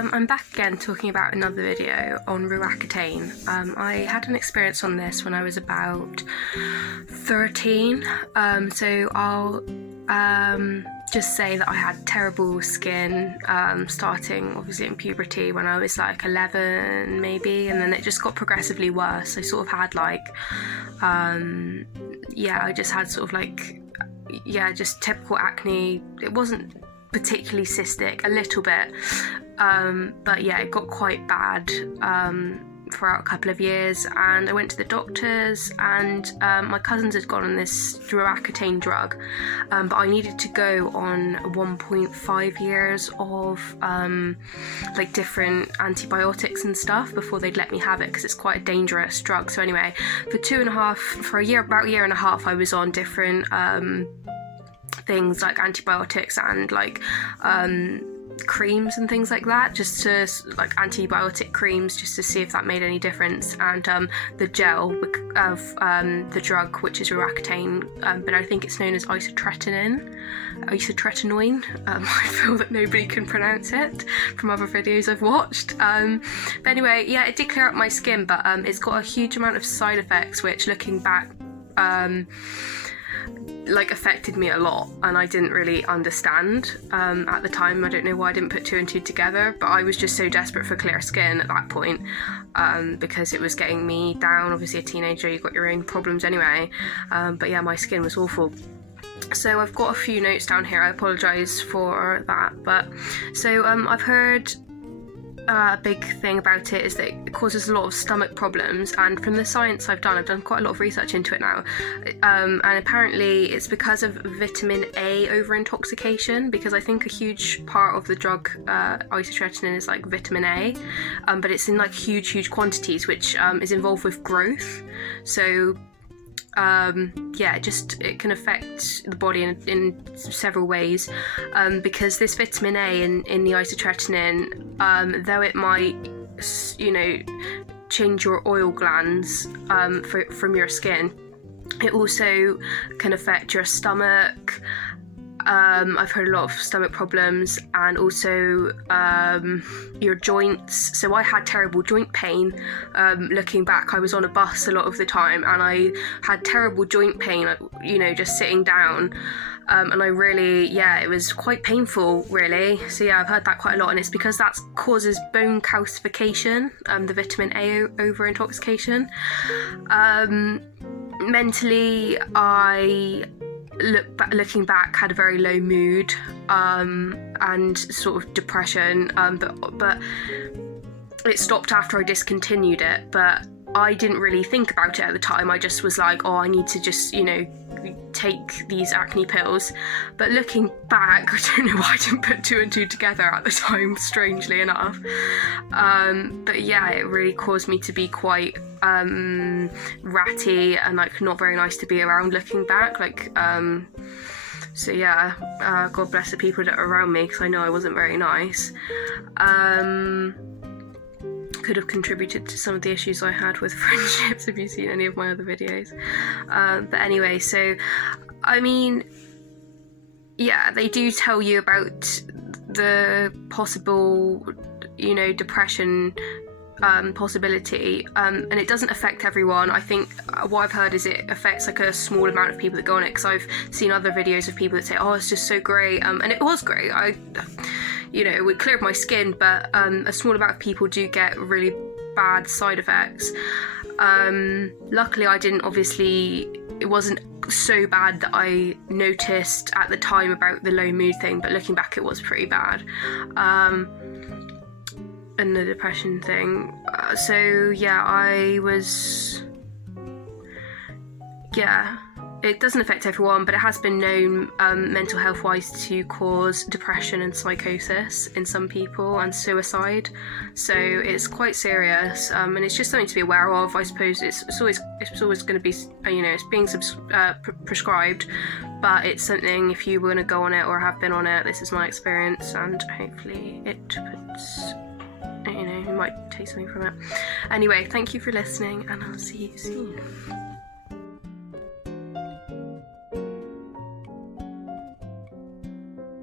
I'm back again talking about another video on Ruaccutane. I had an experience on this when I was about 13, so I'll just say that I had terrible skin starting obviously in puberty when I was like 11 maybe, and then it just got progressively worse. I sort of had like, I just had sort of like, just typical acne. It wasn't particularly cystic, a little bit, but yeah, it got quite bad throughout a couple of years, and I went to the doctors, and my cousins had gone on this Ruaccutane drug, but I needed to go on 1.5 years of like different antibiotics and stuff before they'd let me have it, because it's quite a dangerous drug. So anyway, for about a year and a half, I was on different things like antibiotics and like creams and things like that, just to like antibiotic creams, just to see if that made any difference, and the gel of the drug, which is Ruaccutane, but I think it's known as Isotretinoin. I feel that nobody can pronounce it from other videos I've watched, but anyway, yeah, it did clear up my skin, but it's got a huge amount of side effects, which looking back like affected me a lot, and I didn't really understand at the time. I don't know why I didn't put two and two together, but I was just so desperate for clear skin at that point, because it was getting me down. Obviously a teenager, you've got your own problems anyway, but yeah, my skin was awful. So I've got a few notes down here, I apologise for that, but so I've heard a big thing about it is that it causes a lot of stomach problems, and from the science I've done quite a lot of research into it now, and apparently it's because of vitamin A over intoxication, because I think a huge part of the drug isotretinoin is like vitamin A, but it's in like huge quantities, which is involved with growth. So it can affect the body in several ways, because this vitamin A in the isotretinoin, though it might, change your oil glands from your skin, it also can affect your stomach. I've heard a lot of stomach problems, and also your joints. So I had terrible joint pain. Looking back, I was on a bus a lot of the time, and I had terrible joint pain, just sitting down. And I really, it was quite painful, really. So yeah, I've heard that quite a lot, and it's because that causes bone calcification, the vitamin A over intoxication. Mentally, I looking back, had a very low mood, and sort of depression, but it stopped after I discontinued it. But I didn't really think about it at the time. I just was like, I need to just take these acne pills. But looking back, I don't know why I didn't put two and two together at the time, strangely enough, but yeah, it really caused me to be quite ratty and like not very nice to be around looking back, like so yeah, God bless the people that are around me, because I know I wasn't very nice. Could have contributed to some of the issues I had with friendships, if you've seen any of my other videos, but anyway, so I mean, yeah, they do tell you about the possible depression possibility, and it doesn't affect everyone. I think what I've heard is it affects like a small amount of people that go on it, because I've seen other videos of people that say, it's just so great, and it was great. It would clear up my skin, but a small amount of people do get really bad side effects. Luckily I didn't, obviously it wasn't so bad that I noticed at the time about the low mood thing, but looking back it was pretty bad, and the depression thing. So yeah, it doesn't affect everyone, but it has been known mental health wise to cause depression and psychosis in some people, and suicide. So it's quite serious, and it's just something to be aware of. I suppose it's always going to be, it's being prescribed, but it's something, if you were going to go on it or have been on it, this is my experience, and hopefully it puts, you might take something from it. Anyway, thank you for listening, and I'll see you soon.